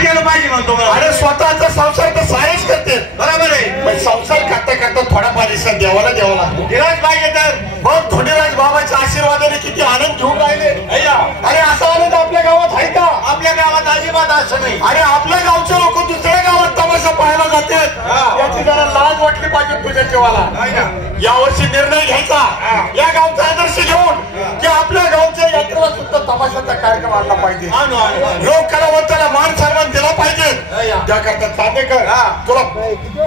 कसं केलं पाहिजे म्हणतो? अरे स्वतःचा संसार तर सारेच करते, बरोबर आहे. पण संसार करता करता थोडा परिश्रम देवाला द्यावा लागतो. दिलाच पाहिजे तर. बघ धोंडीराज बाबाच्या आशीर्वादाने किती आनंद घेऊन राहिले. अय्या, अरे असा आनंद आपल्या गावात आहे का? आपल्या गावात अजिबात असं नाही. अरे आपल्या गावचे लोक दुसऱ्या गावात तमाशा पाहायला जातात, याची जरा लाज वाटली पाहिजे तुझ्या जीवाला. यावर्षी निर्णय घ्यायचा, या गावचा आदर्श घेऊन, की आपल्या गावच्या यात्रेला सुद्धा तमाशाचा कार्यक्रम आणला पाहिजे. लोक कलावंताला मान सन्मान दिला पाहिजे. त्याकरता चांदेकर तुला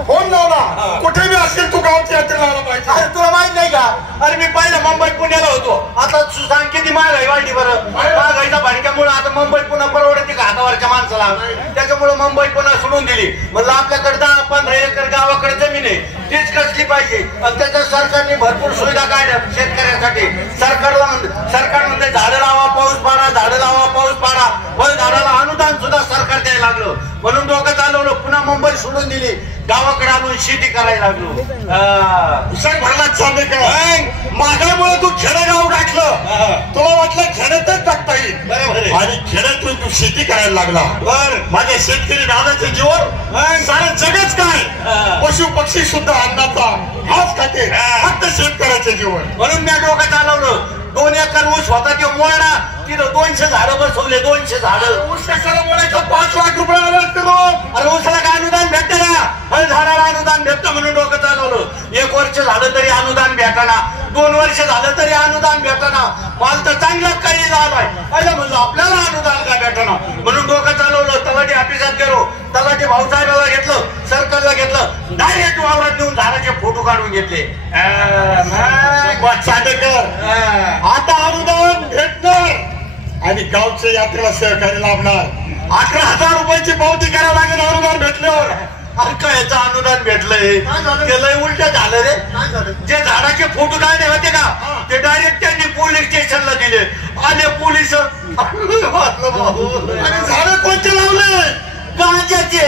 फोन लावला, कुठे बी असेल तू गावच्या यात्रेला आला पाहिजे. अरे तुला माहित नाही का? अरे मी पहिला मुंबईत पुण्याला होतो, आता सुसांग किती महागाई वाढली बरं. महागाईच्या भाडक्यामुळे आता मुंबईत पुन्हा परवडते का हातावरच्या माणसाला? त्याच्यामुळे मुंबईत पुन्हा सोडून दिली. म्हणलं आपल्याकडे 10-15 एकर गावाकडे जमीन आहे, तीच कसली पाहिजे. आणि त्याच्या सरकारने भरपूर सुविधा काढल्या शेतकऱ्यांसाठी. सरकार म्हणते झाडं लावा पाऊस पाडा, झाडं लावा पाऊस पाडा. पण झाडाला अनुदान सुद्धा सरकार द्यायला लागलं. म्हणून डोकं चालवलं, पुन्हा मुंबई सोडून दिली, गावाकडे आणून शेती करायला लागलो. हुशार भरला चांदेकर. महागाईमुळे तू खेडेगाव टाकलं, तुला वाटलं खेड्यातच टाकता येईल, आणि खेड्यातून तू शेती करायला लागला. माझ्या शेतकरी दादाच्या जीवन सारं जगच काय, पशु पक्षी सुद्धा अन्नाचा हाच खाते, फक्त शेतकऱ्याचे जीवन. म्हणून मी डोकं चालवलं. 2 एकर ऊस होता तो मोडा, तिथं 200 झाडं बसवले. 200 झाडं. ऊस कशाला मोडायचं? 5 लाख रुपये आले असते रोज. अरे ऊसाला काय अनुदान भेटतं का? अरे झाडाला अनुदान भेटतं म्हणून डोकं चालवलं. 1 वर्ष झालं तरी अनुदान भेटाना, 2 वर्ष झालं तरी अनुदान भेटाना. माल तर चांगला काही झालाय. अरे म्हणलं आपल्याला अनुदान काय भेटाना, म्हणून डोकं चालवलं. तलाठी ऑफिसात गेलो, तलाठी भाऊसाहेबाला घेतलं, सरकारला घेतलं, डायरेक्ट वावरात नेऊन झाडाचे फोटो काढून घेतले. आता अनुदान भेटणार आणि गावच्या यात्रेला सहकार्य लाभणार. 11,000 रुपयाची पावती करायला लागेल अनुदान भेटल्यावर. अरे काय याचं अनुदान भेटलंय? ते लय उलट झालं रे. जे झाडाचे फोटो काढले होते का, ते डायरेक्ट त्यांनी पोलीस स्टेशनला दिले. आले पोलीस. झाडं कोणते लावले? गांजाचे.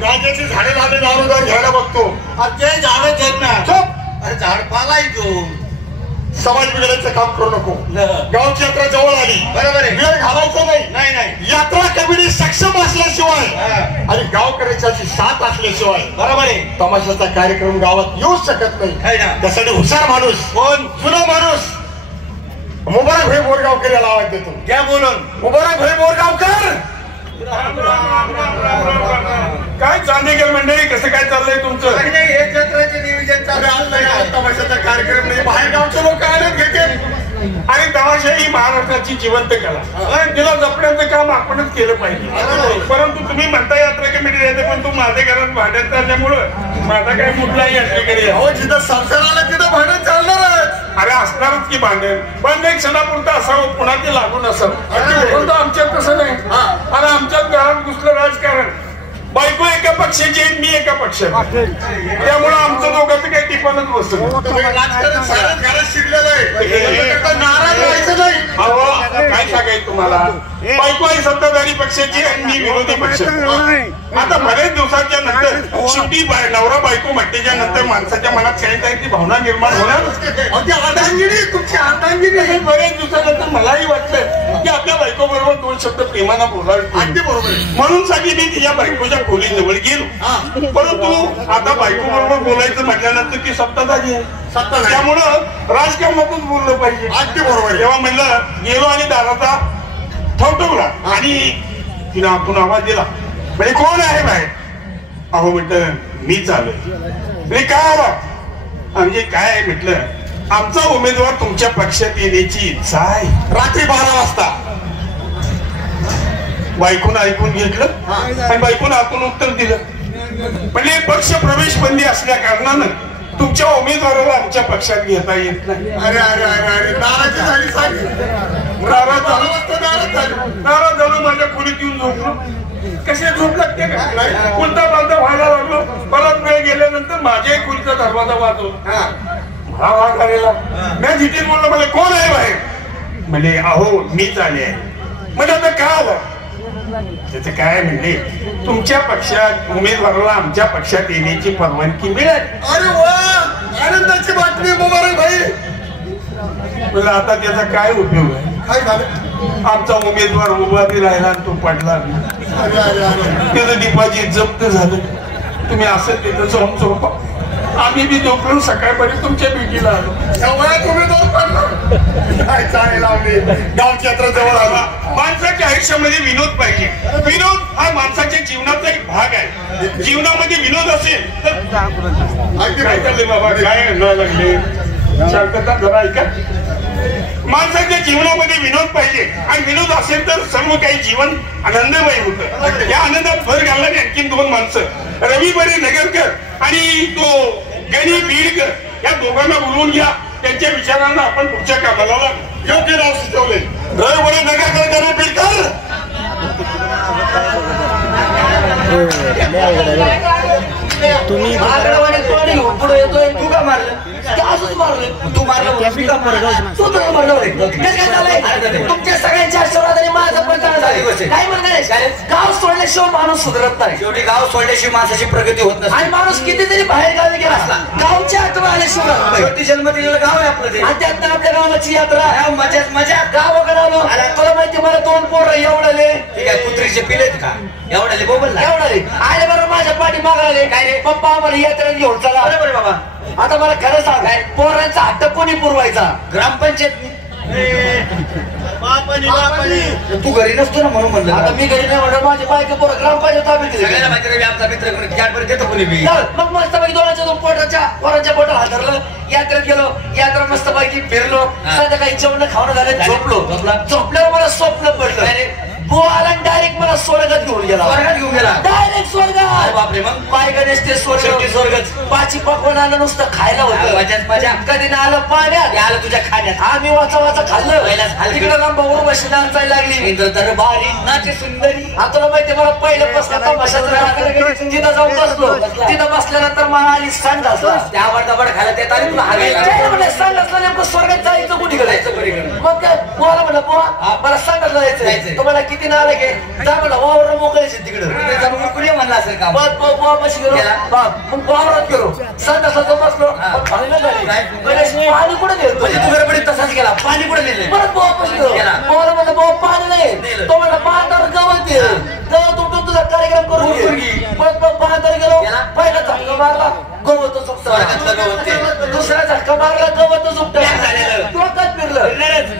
गांजाची झाडे लावले, अनुदान घ्यायला बघतो. ते झाडच आहेत ना. अरे झाड पालायचो. समाज बिघडायचं काम करू नको. गावची यात्रा जवळ आली, बरोबर आहे. वेळ घालायचा नाही. नाही. यात्रा कमिटी सक्षम असल्याशिवाय आणि गावकऱ्याची साथ असल्याशिवाय बरोबर आहे, तमाशाचा कार्यक्रम गावात येऊच शकत नाही. त्यासाठी हुशार माणूस, कोण जुना माणूस मुबारक भाई बोरगावकर याला आवाज देतो. क्या बोलून? मुबारक भाई बोरगावकर. काय चांदेकर मंडळी, कसं काय चाललंय तुमचं? हे जत्रेचे नियोजन चालू. तमाशाचा कार्यक्रम नाही, बाहेर गावचे लोक आनंद घेते. आणि तमाशा ही महाराष्ट्राची जिवंत कला, तिला जपण्याचं काम आपणच केलं पाहिजे. परंतु तुम्ही म्हणता यात्रा कमिटी येते, पण तू माझ्या घरात भांडण चालल्यामुळं माझा काही कुठलाही यात्रेकडे. हो, जिथं संसार आला तिथं भांडण चालणारच. अरे असणारच की भांडण, पण एक क्षणापुरतं असावं, पुन्हा ते लागून असावं. परंतु आमच्यात तसं नाही. आणि आमच्यात घरात घुसलं राजकारण. बायको एका पक्षाची आहे, मी एका पक्षाची, त्यामुळं आमचं दोघांचं काही टिपानच बसत. घरात शिरलेलं आहे, नाराज व्हायचं नाही. काय सांगायचं तुम्हाला, बायको आहे सत्ताधारी पक्षाची आणि मी विरोधी पक्षाची. आता बरेच दिवसाच्या नंतर शेवटी नवरा बायको म्हटल्याच्या नंतर माणसाच्या मनात काही भावना निर्माण होणार. तुमची अर्धांगिनी. बरेच दिवसानंतर मलाही वाटलं की आपल्या बायको बरोबर 2 शब्द प्रेमानं बोलावे. अगदी बरोबर आहे. म्हणून साठी मी तिच्या बायकोच्या खोलीजवळ गेलो. परंतु आता बायको बरोबर बोलायचं म्हटल्यानंतर ती सत्ताधारी आहे, त्यामुळं राजकारणातून बोललं पाहिजे. अगदी बरोबर. तेव्हा म्हणलं, गेलो आणि दाराचा ठवठवला आणि तिनं आपण आवाज दिला. म्हणजे कोण आहे बाहेर? अहो म्हटलं मीच आलोय. म्हणजे काय आला? म्हणजे काय म्हटलं, आमचा उमेदवार तुमच्या पक्षात येण्याची इच्छा आहे. रात्री 12 वाजता. बायकोन ऐकून घेतलं आणि बायकोनं आतून उत्तर दिलं. म्हणजे पक्ष प्रवेश बंदी असल्या कारणानं तुमच्या उमेदवाराला आमच्या पक्षात घेता येत नाही. अरे अरे अरे अरे, नाराजी झाली सारी. नाराज झालो, माझ्या खोलीत येऊन झोपलो. कसे झोप लागते का? उलटा पालटा व्हायला लागलो. परत वेळ गेल्यानंतर माझ्याही खोलीचा दरवाजा वाजवला. हा वाघ आलेला. मी जिथे बोललो, मला कोण आहे बाहेर? म्हणजे अहो मीच आले आहे. म्हणजे आता काय आलं? त्याचं काय म्हणले, तुमच्या पक्षात उमेदवाराला आमच्या पक्षात येण्याची परवानगी मिळाली. अरे वा, आनंदाची बातमी मुबारक भाई. आता त्याचा काय उपयोग आहे? काय झालं? आमचा उमेदवार उभा बी राहिला आणि तो पडला बी. त्याचं डिपॉझिट जप्त झालं. तुम्ही असं तिथं जाऊन झोपा. आम्ही बी झोपलो सकाळपर्यंत तुमच्या भेटीला आलो. तुम्ही दोन पडला काय चाळे लावले गावची यात्रा जवळ आला. माणसाच्या आयुष्यामध्ये विनोद पाहिजे. विनोद हा माणसाच्या जीवनाचा एक भाग आहे. जीवनामध्ये विनोद असेल तर काय चाललंय बाबा, काय न लागले शांतता जरा ऐका. माणसाच्या जीवनामध्ये विनोद पाहिजे आणि विनोद असेल तर सर्व काही जीवन आनंदमय होतं. या आनंदात भर घालणारी आणखीन दोन माणसं, रवी बरे नगरकर आणि तो गणी बीडकर, या दोघांना बोलवून घ्या. त्यांच्या विचारांना आपण पुढच्या कामाला लागू. योग्य नाव सुचवले. रवी बरे नगरकर, गणी बीडकर. तुम्ही पुढे येतोय. तू का मारलं? असंच मारलं. तू मारलं मी का मारलं? तू तर मारलं. तुमच्या सगळ्यांच्या आशीर्वादाने माझं पण काय म्हणणार. गाव सोडल्याशिवाय माणूस सुधरत नाही. शेवटी गाव सोडल्याशिवाय माणसाची प्रगती होत नसते. आणि माणूस कितीतरी बाहेर गावी गेला असला गावच्या आठवण आल्याशिवाय. शेवटी जन्म दिलेलं गाव आहे आपलं ते. आणि त्यातनं आपल्या गावाची यात्रा मजाच मजा. गावाकडे आलो. तुला माहिती मला दोन पोरं एवढाले. ठीक आहे, कुत्रीचे पिलेत का एवढाले बोबल एवढाले आले बरोबर माझ्या पाठी मागायला. काय रे पप्पा आम्हाला यात्रेत घेऊन चला. बरोबर बाबा. आता मला खरं सांग, पोरांचा हट्ट कोणी पुरवायचा? ग्रामपंचायत. तू घरी नसतो ना म्हणून म्हणलं. आता मी घरी नाही म्हणलं, माझी बायका पोरं ग्रामपंचायत ताब्यात दिली. सगळ्यांना माहिती रवी आमचा मित्र कोणी कॅडबरी देतो कोणी बी. मग मस्त पैकी दोनाच्या दोन पोरांच्या पोटात हात धरलं. यात्रेत गेलो. यात्रा मस्त पैकी फिरलो. संध्याकाळी जेवण खावणं झालं. झोपल्यावर मला स्वप्न पडलं. बुवाला डायरेक्ट मला स्वर्गात घेऊन गेला. स्वर्गात घेऊन गेला डायरेक्ट स्वर्गात. बापरे. मग पाय गणेश ते स्वर्गच. पाची पकवान आलं नुसतं खायला होतं. मजा. कधी ना आलं पाण्यात, आलं तुझ्या खाण्यात. आम्ही वाचा वाचा खाल्लं. पहिलाच तिकडे रामभाऊ बशी नाचायला लागली. दरबारी नाचे सुंदरी. आता तुला माहिती मला पहिलं बसला तिथं जाऊन बसलो. तिथं बसल्यानंतर मला आली सांड असला. त्या आवड खायला त्यात आली तुला म्हणजे सांड असला नेमकं स्वर्गात जायचं कुठे करायचं. मग काय बुवाला म्हणलं, बुवा मला सांगायला जायचं. तुम्हाला किती ना आलं की जा म्हणलं वावर मोकळायचे तिकडं. कुणी म्हणलं असेल का. बुवा बशी गेलो. मग वावरात गेलो. सांड असला तो बसलो. गणेश पाणी कुठे गेलो. म्हणजे तू गडबडीत तसाच गेला. पाणी कुठे नेलं. परत बुवा बशी गेलो. बुवाला म्हणलं बुवा पाणी नाही. तो म्हणलं पाहतावर गवत गवत उठून तुझा कार्यक्रम करून घे. परत पाहतावर गेलो. पहिला धक्का मारला गवत सुटतं. दुसरा धक्का मारला गवत सुटतं. डोक्यात फिरलं.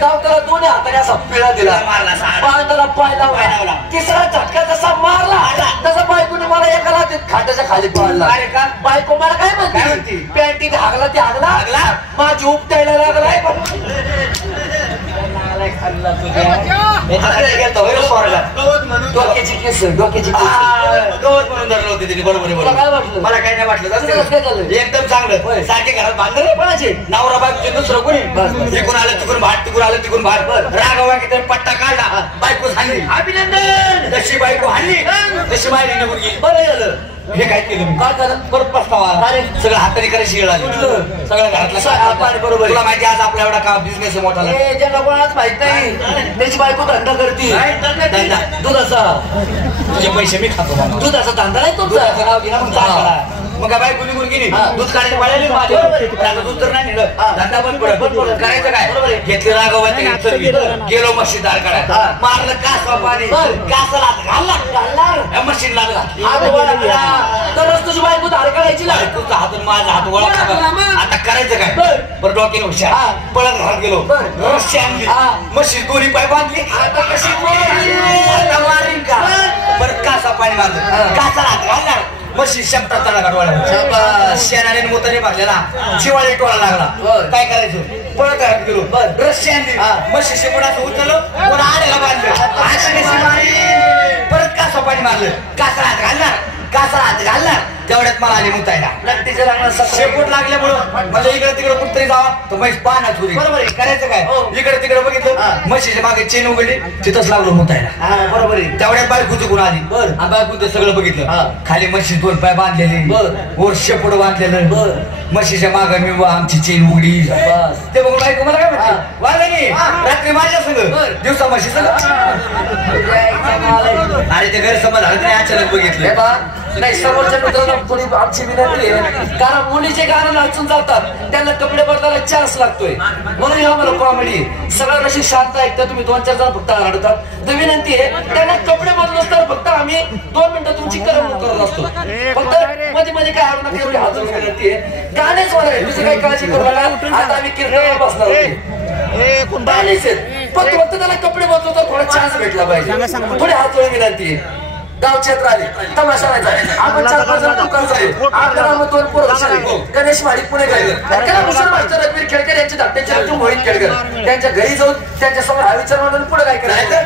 गावताला दोन्ही हाताने असा पिळा दिला. पाहताला पाय लावला. तिसरा झटका जसा मारला तसा बायकोने मला एका लाथीत खाट्याच्या खाली पडला. अरे का बायको मला काय म्हणते, पॅन्टीत हागला ते हागला. माझी उपटायला लागलाय. डोक्याची केस डोक्याची गवत म्हणून धरलं होते तिने. बरोबर काय वाटलं? मला काही नाही वाटलं. एकदम चांगलं. सारखे घरात बांधलं कोणाचे नवरा बायकोचे दुसरं कोणी. तिकून आलं तिकून भाट, तिकून आलं तिकून भाट. राघवा किती पट्टा काढला. बायको हाणली. अभिनंदन. जशी बायको हाणली तशी बाहेर निघून गेली. बरं झालं. हे काय केलं काय झालं. परत पस्तावा. अरे सगळं हाताने करायची वेळ आली. सगळं घरातलं बरोबर. तुला माहिती आज आपला एवढा का बिझनेस मोठा ज्यांना कोणाच माहित नाही त्याची बायको धंदा करते. दुधाचा. तुझे पैसे मी खातो. दुधाचा धंदा नाही तुमचा नाव घे ना. मग काय बायको निघून गेली. दूध काढायला पाहिजे माझ्या. दूध तर नाही नेलं. धंदा पण पडत. करायचं काय. घेतलं राघवा गेलो मशीन दार काढायला. मारलं कासवा पाणी. कासाला घालला मशीन लागला. तरच तुझी बायको धार काढायची. तुझा हातून माझा हात वळा. आता करायचं काय. बरं डोक्याने हुशार. पळत घरात गेलो. रस्सी आणली. मशीन दोन्ही पाय बांधली. आता कशी मारीन का. बरं कासा पाणी मारलं. कासाला हात घालणार. मशी शेपटा चढा काढवायला. शेणाने मोताने भरलेला शिवाळी टोळा लागला. काय करायचं. पळत घरात गेलो. रस्सी आणली. मशी शेपटाचं उचललं. कोणा आड्याला बांधलं. परत कासा पाणी मारलं. कासा हात घालणार. कासा हात घालणार. तेवढ्यात मला आली मुतायला. लट्टीचं लागणार. शेपूट लागल्यामुळं म्हणजे इकडे तिकडे कुठतरी जावा तर म्हैस पाण्यात होती. बरोबर आहे. करायचं काय. इकडे तिकडे बघितलं. म्हशीच्या मागे चेन उघडली. तिथंच लागलो मुतायला. बरोबर आहे. तेवढ्यात बायको चुकून आली. बायको ते सगळं बघितलं. खाली म्हशी दोन पाय बांधलेले. वर शेपूट बांधलेलं. म्हशीच्या मागे मी आमची चेन उघडी. ते बघून बायको मला काय म्हणते. वाजणी रात्री माझ्या सगळं दिवसा म्हशी सगळं. अरे ते गैरसमज झालं. अचानक बघितलं. नाही समोरच्या मित्रांना थोडी आमची विनंती आहे, कारण मुली जे गाणं नाचून जातात त्यांना कपडे बदलायला चान्स लागतोय, म्हणून आम्हाला कॉमेडी सगळं कशी शांत ऐकता, तुम्ही 2-4 जण फक्त आढळतात. तर विनंती आहे त्यांना कपडे बदलून तर फक्त आम्ही 2 मिनिटं तुमची करमणूक करत असतो, फक्त मध्ये मध्ये काय आवडू नका एवढी हात विनंती आहे. गाणेच मला आहे, तुझी काही काळजी करू नका. आता आम्ही कीर्तनाला बसणार होते, गाणेच आहेत, फक्त त्याला कपडे बदलू तर थोडा चान्स भेटला पाहिजे. थोडी हात विनंती आहे. गाव क्षेत्र आले तमाशा व्हायचा, आपण 4-5 जण दुकान झाले, आपल्याला मग 2 पोरं गणेश माडी पुणे रघुवीर खेळकर यांचे धाकट्याचे मोहित खेळकर त्यांच्या घरी जाऊन त्यांच्यासमोर हा विचार म्हणून पुढे काय करायचं.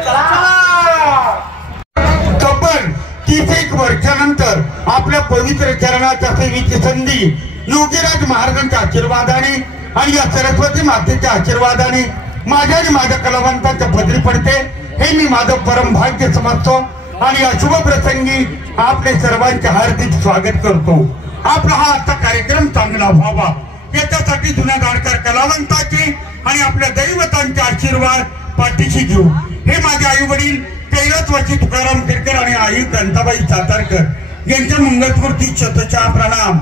तब्बल 30 वर्षानंतर आपल्या पवित्र चरणाच्या सेवेची संधी योगीराज महाराजांच्या आशीर्वादाने आणि या सरस्वती मातेच्या आशीर्वादाने माझ्या आणि माझ्या कलावंतांच्या पदरी पडते, हे मी माझं परम भाग्य समजतो. आणि या शुभ प्रसंगी आपले सर्वांचे हार्दिक स्वागत करतो. आपला हा आजचा कार्यक्रम चांगला व्हावा याच्यासाठी जुन्या जाणकार कलावंताचे आणि आपल्या दैवतांचे आशीर्वाद पाठीशी घेऊ. हे माझे आई वडील कैलासवासी तुकाराम केरकर आणि आई कांताबाई सातारकर यांच्या मंगलस्मृती शतशः प्रणाम.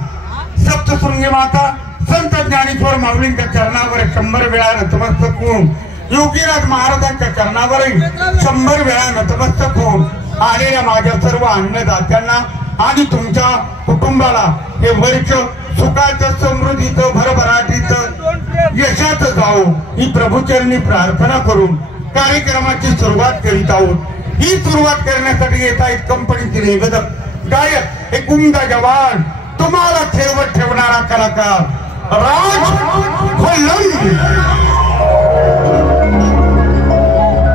सप्तशृंगी माता संत ज्ञानेश्वर माऊलींच्या चरणावर 100 वेळा नतमस्तक होऊन, योगीराज महाराजांच्या चरणावरही 100 वेळा नतमस्तक होऊन आलेल्या माझ्या सर्व अन्नदात्यांना आणि तुमच्या कुटुंबाला हे वर्ष सुखाचं, समृद्धीचं, भरभराटीचं, यशाचं जावो ही प्रभूचरणी प्रार्थना करून कार्यक्रमाची सुरुवात करीत आहोत. ही सुरुवात करण्यासाठी येत आहेत कंपनीचे निवेदक गायक एक उमदा जवान, तुम्हाला ठेवत ठेवणारा कलाकार राज खोलंब.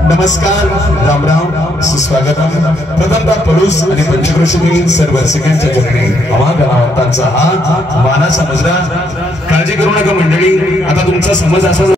नमस्कार, राम राम, सुस्वागत. प्रथमतः पळूस आणि पंचक्रोशीतील सर्व रसिकांच्या चरणी आम्हा कलावंतांचा हात मानाचा मुजरा. काळजी करू नका मंडळी, आता तुमचा समज असा